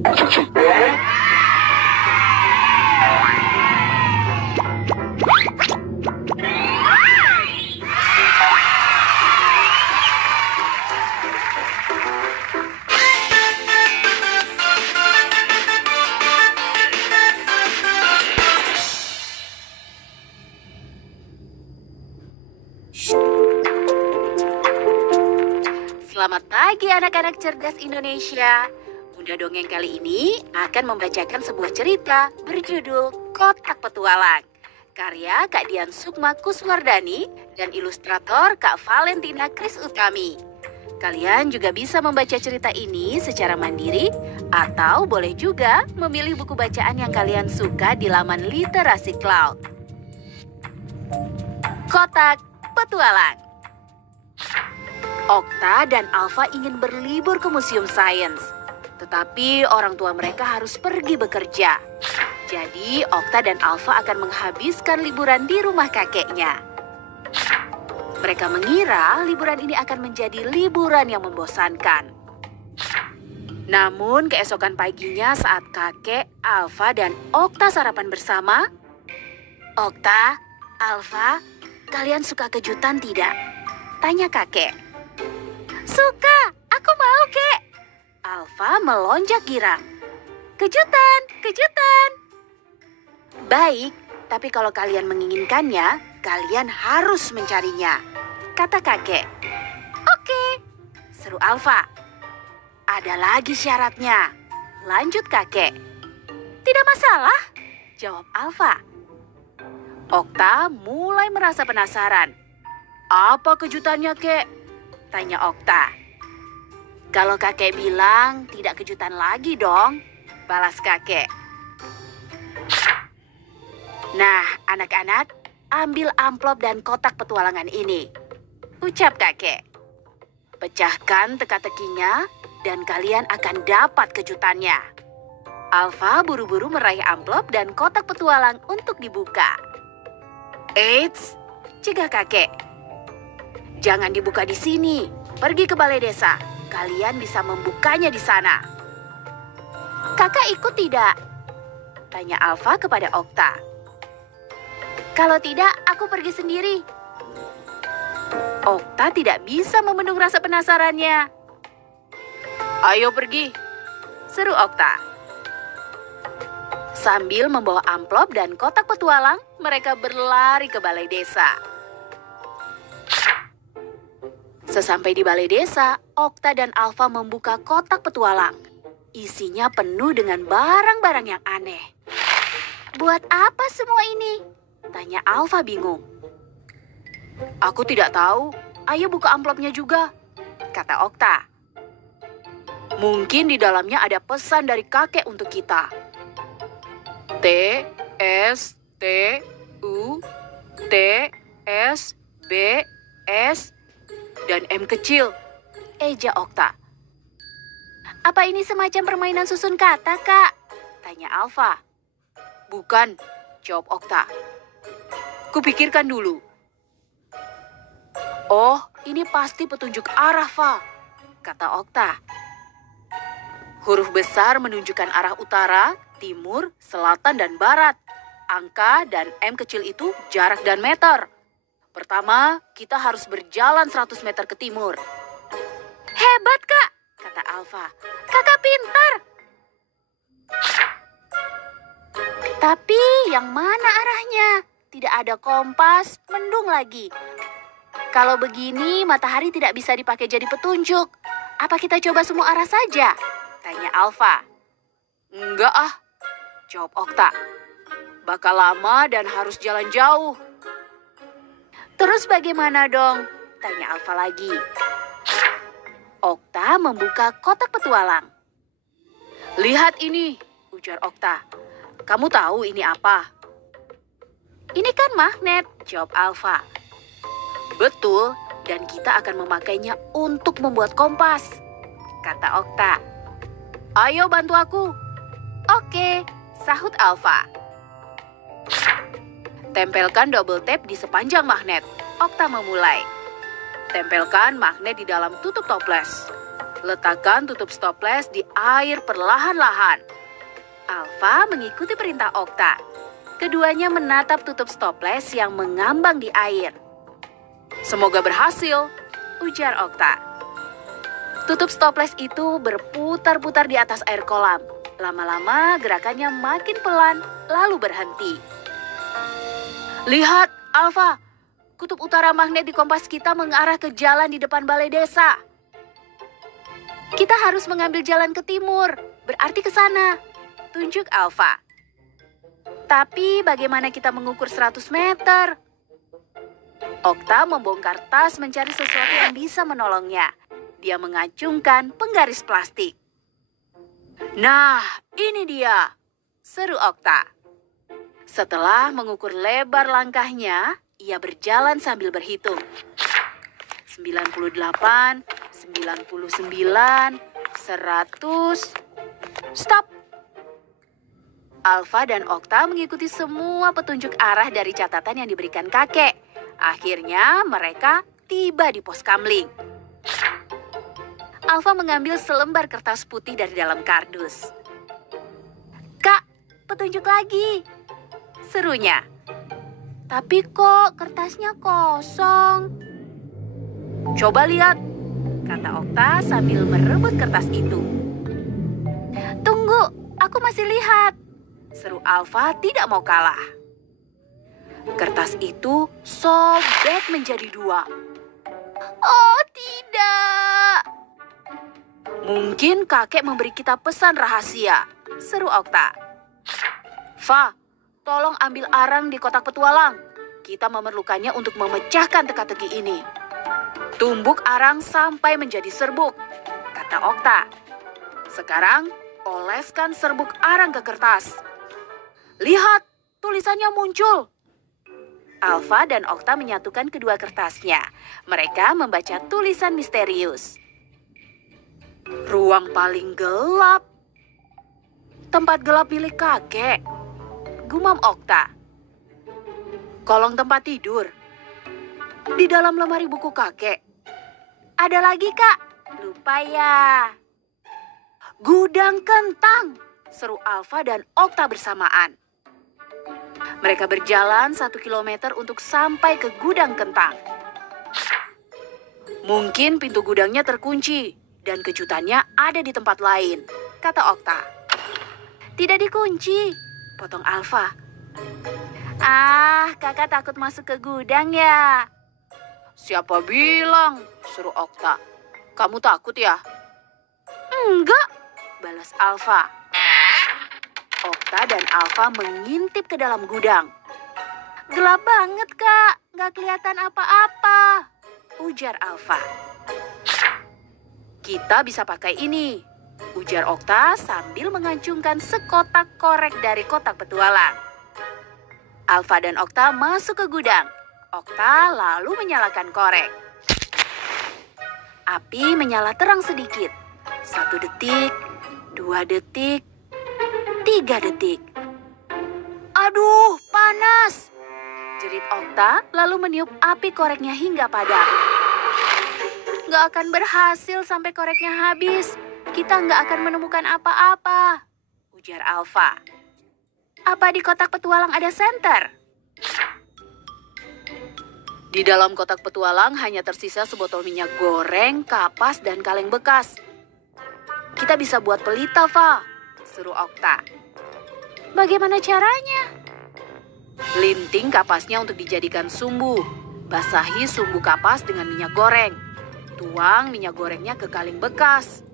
Selamat pagi anak-anak cerdas Indonesia. Bunda Dongeng kali ini akan membacakan sebuah cerita berjudul Kotak Petualang. Karya Kak Dian Sukma Kuswardani dan ilustrator Kak Valentina Kris Utami. Kalian juga bisa membaca cerita ini secara mandiri atau boleh juga memilih buku bacaan yang kalian suka di laman Literasi Cloud. Kotak Petualang. Okta dan Alfa ingin berlibur ke Museum Sains. Tetapi orang tua mereka harus pergi bekerja. Jadi Okta dan Alfa akan menghabiskan liburan di rumah kakeknya. Mereka mengira liburan ini akan menjadi liburan yang membosankan. Namun keesokan paginya saat kakek, Alfa, dan Okta sarapan bersama, "Okta, Alfa, kalian suka kejutan tidak?" tanya kakek. "Suka, aku mau, Kek." Alfa melonjak girang. "Kejutan, kejutan." "Baik, tapi kalau kalian menginginkannya, kalian harus mencarinya," kata kakek. "Oke," seru Alfa. "Ada lagi syaratnya," lanjut kakek. "Tidak masalah," jawab Alfa. Okta mulai merasa penasaran. "Apa kejutannya, Kek?" tanya Okta. "Kalau kakek bilang tidak kejutan lagi dong," balas kakek. "Nah, anak-anak, ambil amplop dan kotak petualangan ini," ucap kakek. "Pecahkan teka-tekinya dan kalian akan dapat kejutannya." Alfa buru-buru meraih amplop dan kotak petualang untuk dibuka. "Eits," cegah kakek. "Jangan dibuka di sini. Pergi ke balai desa. Kalian bisa membukanya di sana." "Kakak ikut tidak?" tanya Alfa kepada Okta. "Kalau tidak, aku pergi sendiri." Okta tidak bisa membendung rasa penasarannya. "Ayo pergi," seru Okta. Sambil membawa amplop dan kotak petualang, mereka berlari ke balai desa. Sesampai di balai desa, Okta dan Alfa membuka kotak petualang. Isinya penuh dengan barang-barang yang aneh. "Buat apa semua ini?" tanya Alfa bingung. "Aku tidak tahu. Ayo buka amplopnya juga," kata Okta. "Mungkin di dalamnya ada pesan dari kakek untuk kita." T, S, T, U, T, S, B, S, dan M kecil, eja Okta. "Apa ini semacam permainan susun kata, Kak?" tanya Alfa. "Bukan," jawab Okta. "Kupikirkan dulu." "Oh, ini pasti petunjuk arah, Fa," kata Okta. Huruf besar menunjukkan arah utara, timur, selatan, dan barat. Angka dan M kecil itu jarak dan meter. "Pertama, kita harus berjalan 100 meter ke timur." "Hebat, Kak," kata Alfa. "Kakak pintar." "Tapi yang mana arahnya? Tidak ada kompas, mendung lagi. Kalau begini, matahari tidak bisa dipakai jadi petunjuk. Apa kita coba semua arah saja?" tanya Alfa. "Enggak ah," jawab Okta. "Bakal lama dan harus jalan jauh." "Terus bagaimana dong?" tanya Alfa lagi. Okta membuka kotak petualang. "Lihat ini," ujar Okta. "Kamu tahu ini apa?" "Ini kan magnet," jawab Alfa. "Betul, dan kita akan memakainya untuk membuat kompas," kata Okta. "Ayo bantu aku." "Oke," sahut Alfa. "Tempelkan double tape di sepanjang magnet," Okta memulai. "Tempelkan magnet di dalam tutup toples." Letakkan tutup stoples di air perlahan-lahan. Alfa mengikuti perintah Okta. Keduanya menatap tutup stoples yang mengambang di air. Semoga berhasil, ujar Okta. Tutup stoples itu berputar-putar di atas air kolam. Lama-lama gerakannya makin pelan, lalu berhenti. Lihat, Alfa, kutub utara magnet di kompas kita mengarah ke jalan di depan balai desa. Kita harus mengambil jalan ke timur, berarti ke sana, tunjuk Alfa. Tapi bagaimana kita mengukur 100 meter? Okta membongkar tas mencari sesuatu yang bisa menolongnya. Dia mengacungkan penggaris plastik. Nah, ini dia, seru Okta. Setelah mengukur lebar langkahnya, ia berjalan sambil berhitung. 98, 99, 100. Stop! Alfa dan Okta mengikuti semua petunjuk arah dari catatan yang diberikan kakek. Akhirnya mereka tiba di pos kamling. Alfa mengambil selembar kertas putih dari dalam kardus. Kak, petunjuk lagi, serunya. Tapi kok kertasnya kosong? Coba lihat, kata Okta sambil merebut kertas itu. Tunggu, aku masih lihat, seru Alfa tidak mau kalah. Kertas itu sobek menjadi 2. Oh tidak! Mungkin kakek memberi kita pesan rahasia, seru Okta. Fa, tolong ambil arang di kotak petualang. Kita memerlukannya untuk memecahkan teka-teki ini. Tumbuk arang sampai menjadi serbuk, kata Okta. Sekarang, oleskan serbuk arang ke kertas. Lihat, tulisannya muncul. Alfa dan Okta menyatukan kedua kertasnya. Mereka membaca tulisan misterius. Ruang paling gelap. Tempat gelap milik kakek, gumam Okta. Kolong tempat tidur. Di dalam lemari buku kakek. Ada lagi, Kak. Lupa ya. Gudang kentang, seru Alfa dan Okta bersamaan. Mereka berjalan 1 kilometer untuk sampai ke gudang kentang. Mungkin pintu gudangnya terkunci dan kejutannya ada di tempat lain, kata Okta. Tidak dikunci, potong Alfa. Ah, kakak takut masuk ke gudang ya? Siapa bilang, seru Okta. Kamu takut ya? Enggak, balas Alfa. Okta dan Alfa mengintip ke dalam gudang. Gelap banget, Kak. Nggak kelihatan apa-apa, ujar Alfa. Kita bisa pakai ini, ujar Okta sambil mengacungkan sekotak korek dari kotak petualang. Alfa dan Okta masuk ke gudang. Okta lalu menyalakan korek. Api menyala terang sedikit. 1 detik, 2 detik, 3 detik. Aduh, panas! Jerit Okta lalu meniup api koreknya hingga padam. Nggak akan berhasil sampai koreknya habis. Kita nggak akan menemukan apa-apa, ujar Alfa. Apa di kotak petualang ada senter? Di dalam kotak petualang hanya tersisa sebotol minyak goreng, kapas, dan kaleng bekas. Kita bisa buat pelita, Fa, seru Okta. Bagaimana caranya? Linting kapasnya untuk dijadikan sumbu. Basahi sumbu kapas dengan minyak goreng. Tuang minyak gorengnya ke kaleng bekas.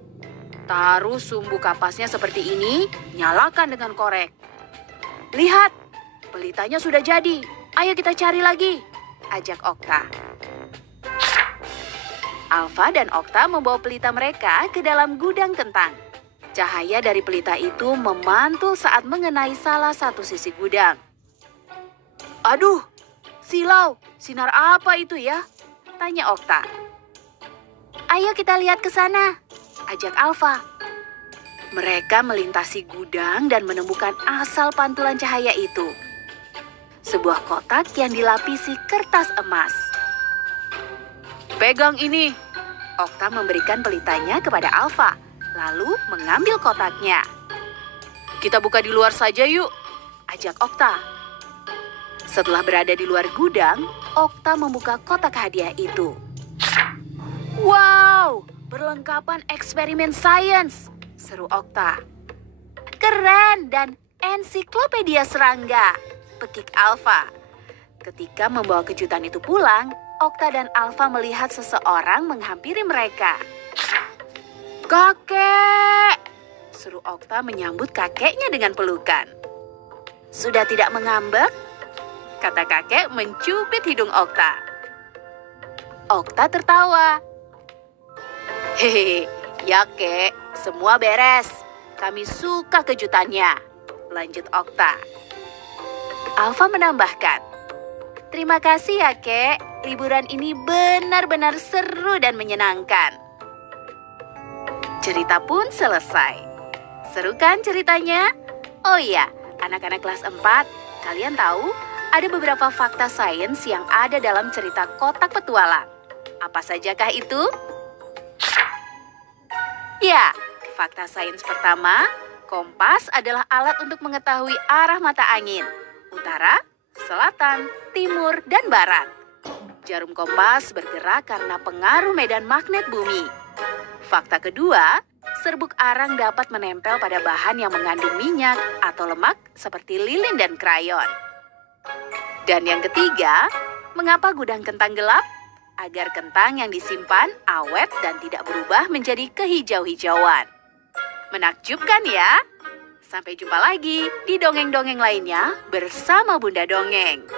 Taruh sumbu kapasnya seperti ini, nyalakan dengan korek. Lihat, pelitanya sudah jadi. Ayo kita cari lagi, ajak Okta. Alfa dan Okta membawa pelita mereka ke dalam gudang kentang. Cahaya dari pelita itu memantul saat mengenai salah satu sisi gudang. Aduh, silau, sinar apa itu ya? Tanya Okta. Ayo kita lihat ke sana, ajak Alfa. Mereka melintasi gudang dan menemukan asal pantulan cahaya itu. Sebuah kotak yang dilapisi kertas emas. Pegang ini, Okta memberikan pelitanya kepada Alfa, lalu mengambil kotaknya. Kita buka di luar saja yuk, ajak Okta. Setelah berada di luar gudang, Okta membuka kotak hadiah itu. Wow, perlengkapan eksperimen sains, seru Okta. Keren dan ensiklopedia serangga, pekik Alfa. Ketika membawa kejutan itu pulang, Okta dan Alfa melihat seseorang menghampiri mereka. Kakek, seru Okta menyambut kakeknya dengan pelukan. Sudah tidak mengambek? Kata kakek mencubit hidung Okta. Okta tertawa. Hehehe, ya kek, semua beres. Kami suka kejutannya, lanjut Okta. Alfa menambahkan, terima kasih ya kek, liburan ini benar-benar seru dan menyenangkan. Cerita pun selesai. Seru kan ceritanya? Oh iya, anak-anak kelas 4, kalian tahu ada beberapa fakta sains yang ada dalam cerita kotak petualang. Apa sajakah itu? Ya, fakta sains pertama, kompas adalah alat untuk mengetahui arah mata angin, utara, selatan, timur, dan barat. Jarum kompas bergerak karena pengaruh medan magnet bumi. Fakta kedua, serbuk arang dapat menempel pada bahan yang mengandung minyak atau lemak seperti lilin dan krayon. Dan yang ketiga, mengapa gudang kentang gelap? Agar kentang yang disimpan awet dan tidak berubah menjadi kehijau-hijauan. Menakjubkan ya? Sampai jumpa lagi di dongeng-dongeng lainnya bersama Bunda Dongeng.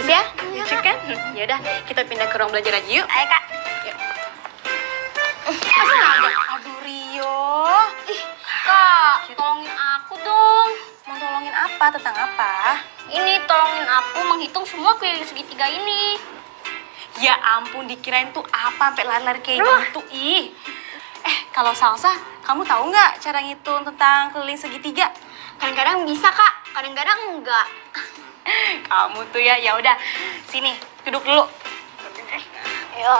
Bagus ya? Lucu kan? Yaudah, kita pindah ke ruang belajar aja yuk. Ayo kak. Yuk. Aduh Rio. Ih kak, tolongin aku dong. Mau tolongin apa? Tentang apa? Ini tolongin aku menghitung semua keliling segitiga ini. Ya ampun, dikirain tuh apa sampai lari-lari kayak gitu, ih. Kalau Salsa, kamu tahu nggak cara ngitung tentang keliling segitiga? Kadang-kadang bisa kak, kadang-kadang enggak. Kamu tuh ya udah. Sini, duduk dulu. Ayo.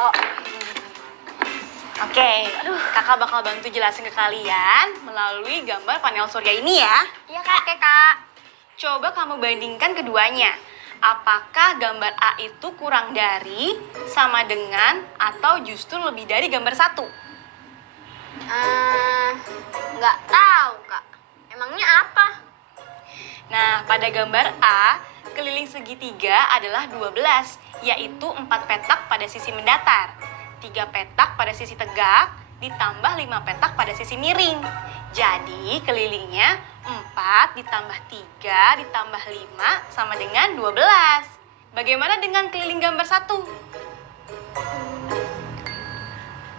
Oke, kakak bakal bantu jelasin ke kalian melalui gambar panel surya ini ya. Iya kak. Oke kak. Coba kamu bandingkan keduanya. Apakah gambar A itu kurang dari, sama dengan, atau justru lebih dari gambar 1? Nggak tahu kak. Emangnya apa? Nah, pada gambar A, keliling segitiga adalah 12, yaitu 4 petak pada sisi mendatar, 3 petak pada sisi tegak, ditambah 5 petak pada sisi miring. Jadi, kelilingnya 4 ditambah 3 ditambah 5 sama dengan 12. Bagaimana dengan keliling gambar 1?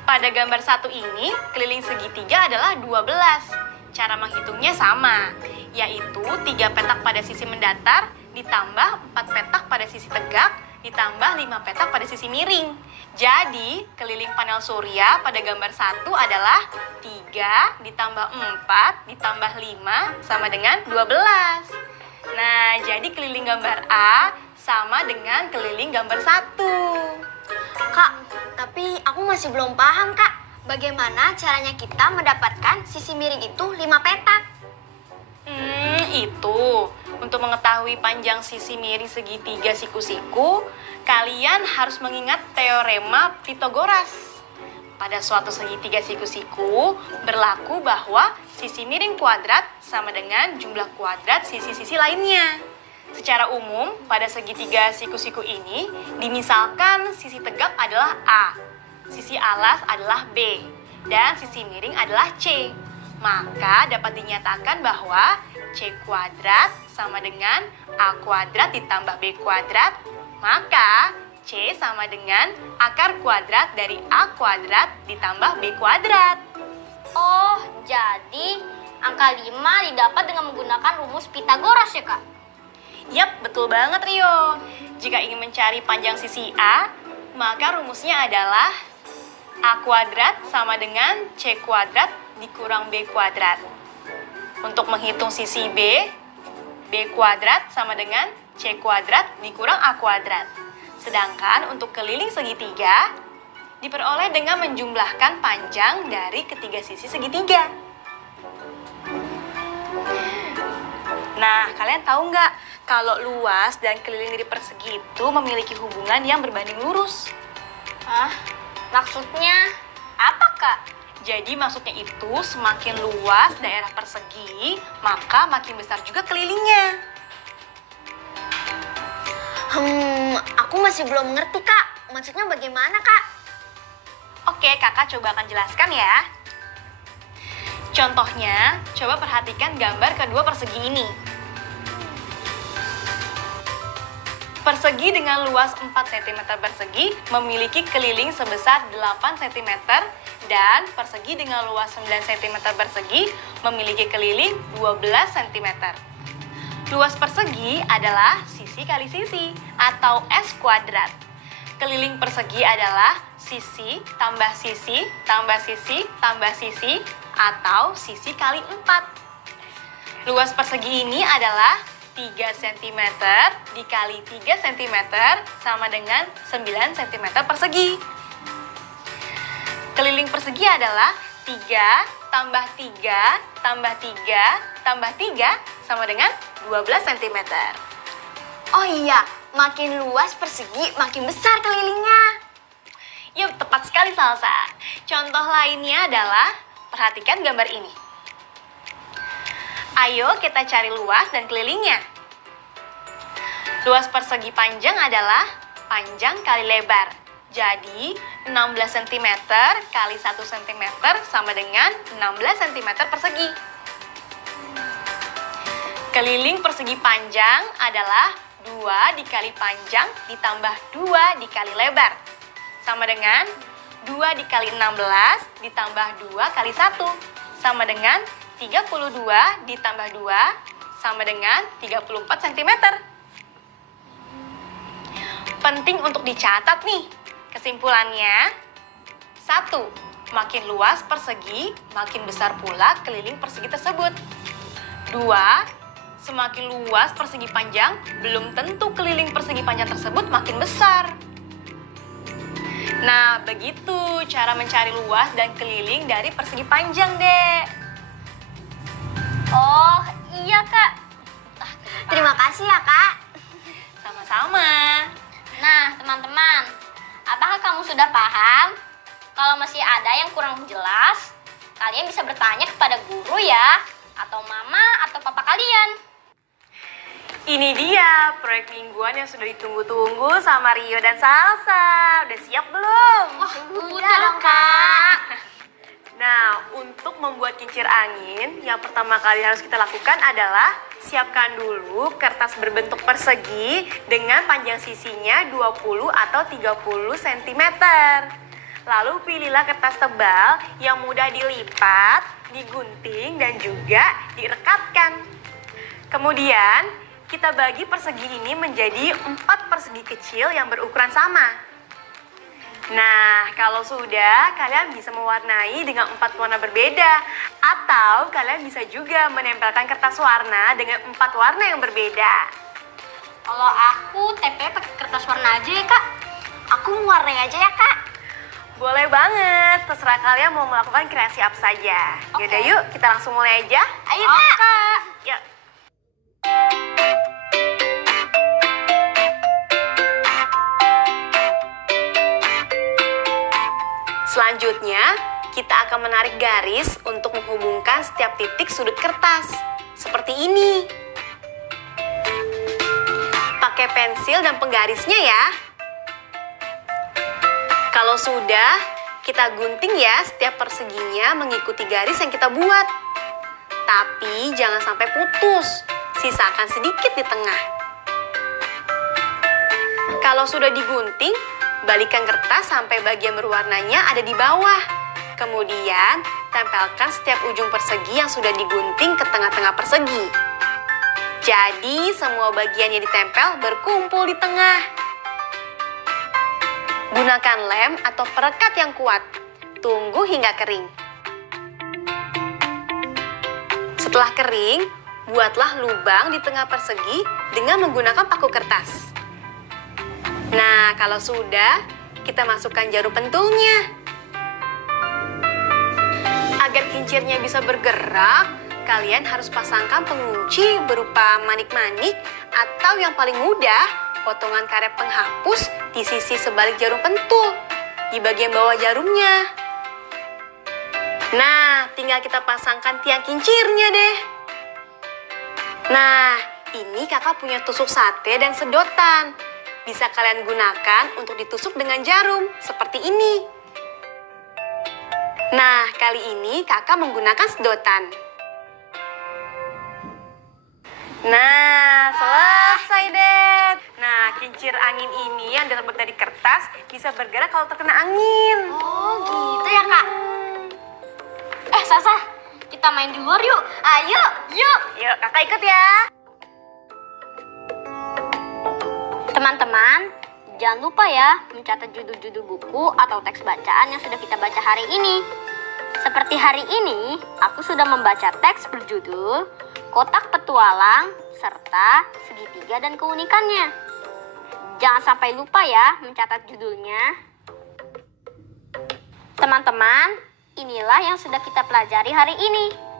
Pada gambar 1 ini, keliling segitiga adalah 12. Cara menghitungnya sama, yaitu 3 petak pada sisi mendatar, ditambah 4 petak pada sisi tegak, ditambah 5 petak pada sisi miring. Jadi, keliling panel surya pada gambar 1 adalah 3 ditambah 4 ditambah 5 sama dengan 12. Nah, jadi keliling gambar A sama dengan keliling gambar 1. Kak, tapi aku masih belum paham kak. Bagaimana caranya kita mendapatkan sisi miring itu 5 petak? Itu. Untuk mengetahui panjang sisi miring segitiga siku-siku, kalian harus mengingat teorema Pythagoras. Pada suatu segitiga siku-siku, berlaku bahwa sisi miring kuadrat sama dengan jumlah kuadrat sisi-sisi lainnya. Secara umum, pada segitiga siku-siku ini, dimisalkan sisi tegak adalah A, sisi alas adalah B, dan sisi miring adalah C. Maka dapat dinyatakan bahwa C kuadrat sama dengan A kuadrat ditambah B kuadrat, maka C sama dengan akar kuadrat dari A kuadrat ditambah B kuadrat. Oh, jadi angka 5 didapat dengan menggunakan rumus Pythagoras ya kak? Yap, betul banget Rio. Jika ingin mencari panjang sisi A, maka rumusnya adalah A kuadrat sama dengan C kuadrat dikurang B kuadrat. Untuk menghitung sisi B kuadrat sama dengan C kuadrat dikurang A kuadrat. Sedangkan untuk keliling segitiga, diperoleh dengan menjumlahkan panjang dari ketiga sisi segitiga. Nah, kalian tahu nggak kalau luas dan keliling dari persegi itu memiliki hubungan yang berbanding lurus? Hah? Maksudnya apa, Kak? Jadi maksudnya itu semakin luas daerah persegi, maka makin besar juga kelilingnya. Aku masih belum ngerti, Kak. Maksudnya bagaimana, Kak? Oke, kakak coba akan jelaskan ya. Contohnya, coba perhatikan gambar kedua persegi ini. Persegi dengan luas 4 cm persegi memiliki keliling sebesar 8 cm dan persegi dengan luas 9 cm persegi memiliki keliling 12 cm. Luas persegi adalah sisi kali sisi atau S kuadrat. Keliling persegi adalah sisi tambah sisi tambah sisi tambah sisi atau sisi kali 4. Luas persegi ini adalah 3 cm dikali 3 cm sama dengan 9 cm persegi. Keliling persegi adalah 3 tambah 3 tambah 3 tambah 3 sama dengan 12 cm. Oh iya, makin luas persegi, makin besar kelilingnya. Yuk, tepat sekali Salsa. Contoh lainnya adalah, perhatikan gambar ini. Ayo kita cari luas dan kelilingnya. Luas persegi panjang adalah panjang kali lebar. Jadi, 16 cm kali 1 cm sama dengan 16 cm persegi. Keliling persegi panjang adalah 2 dikali panjang ditambah 2 dikali lebar. Sama dengan 2 dikali 16 ditambah 2 kali 1. Sama dengan 32 ditambah 2 sama dengan 34 cm. Penting untuk dicatat nih. Kesimpulannya, 1. Makin luas persegi, makin besar pula keliling persegi tersebut. 2. Semakin luas persegi panjang, belum tentu keliling persegi panjang tersebut makin besar. Nah, begitu cara mencari luas dan keliling dari persegi panjang, Dek. Oh, iya, Kak. Terima kasih ya, Kak. Sama-sama. Nah, teman-teman, apakah kamu sudah paham? Kalau masih ada yang kurang jelas, kalian bisa bertanya kepada guru ya, atau mama atau papa kalian. Ini dia proyek mingguan yang sudah ditunggu-tunggu sama Rio dan Salsa. Udah siap belum? Wah, udah dong, Kak. Nah, untuk membuat kincir angin, yang pertama kali harus kita lakukan adalah siapkan dulu kertas berbentuk persegi dengan panjang sisinya 20 atau 30 cm. Lalu pilihlah kertas tebal yang mudah dilipat, digunting, dan juga direkatkan. Kemudian, kita bagi persegi ini menjadi 4 persegi kecil yang berukuran sama. Nah, kalau sudah, kalian bisa mewarnai dengan 4 warna berbeda. Atau kalian bisa juga menempelkan kertas warna dengan 4 warna yang berbeda. Kalau aku TP pakai kertas warna aja ya, Kak. Aku mau warnai aja ya, Kak. Boleh banget, terserah kalian mau melakukan kreasi apa saja. Oke. Yaudah yuk, kita langsung mulai aja. Ayo, Kak. Yuk. Selanjutnya, kita akan menarik garis untuk menghubungkan setiap titik sudut kertas. Seperti ini. Pakai pensil dan penggarisnya ya. Kalau sudah, kita gunting ya setiap perseginya mengikuti garis yang kita buat. Tapi jangan sampai putus, sisakan sedikit di tengah. Kalau sudah digunting, balikkan kertas sampai bagian berwarnanya ada di bawah. Kemudian, tempelkan setiap ujung persegi yang sudah digunting ke tengah-tengah persegi. Jadi, semua bagian yang ditempel berkumpul di tengah. Gunakan lem atau perekat yang kuat. Tunggu hingga kering. Setelah kering, buatlah lubang di tengah persegi dengan menggunakan paku kertas. Nah, kalau sudah, kita masukkan jarum pentulnya. Agar kincirnya bisa bergerak, kalian harus pasangkan pengunci berupa manik-manik atau yang paling mudah, potongan karet penghapus di sisi sebalik jarum pentul, di bagian bawah jarumnya. Nah, tinggal kita pasangkan tiang kincirnya deh. Nah, ini kakak punya tusuk sate dan sedotan. Bisa kalian gunakan untuk ditusuk dengan jarum, seperti ini. Nah, kali ini kakak menggunakan sedotan. Nah, selesai deh. Nah, kincir angin ini yang terbuat dari kertas bisa bergerak kalau terkena angin. Oh, gitu ya, Kak? Sasa, kita main di luar yuk. Ayo. Yuk, kakak ikut ya. Teman-teman, jangan lupa ya mencatat judul-judul buku atau teks bacaan yang sudah kita baca hari ini. Seperti hari ini, aku sudah membaca teks berjudul Kotak Petualang serta Segitiga dan Keunikannya. Jangan sampai lupa ya mencatat judulnya. Teman-teman, inilah yang sudah kita pelajari hari ini.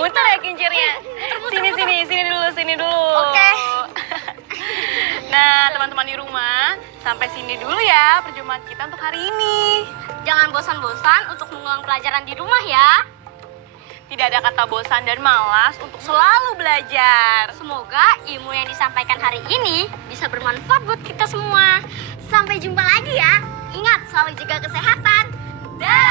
Muter ya kincirnya. Sini dulu. Oke. Nah, teman-teman di rumah, sampai sini dulu ya perjumpaan kita untuk hari ini. Jangan bosan-bosan untuk mengulang pelajaran di rumah ya. Tidak ada kata bosan dan malas untuk selalu belajar. Semoga ilmu yang disampaikan hari ini bisa bermanfaat buat kita semua. Sampai jumpa lagi ya. Ingat, selalu jaga kesehatan. Dah.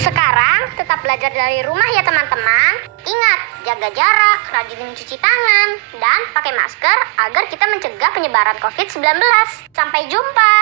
Sekarang tetap belajar dari rumah ya teman-teman. Ingat, jaga jarak, rajin mencuci tangan, dan pakai masker agar kita mencegah penyebaran COVID-19. Sampai jumpa.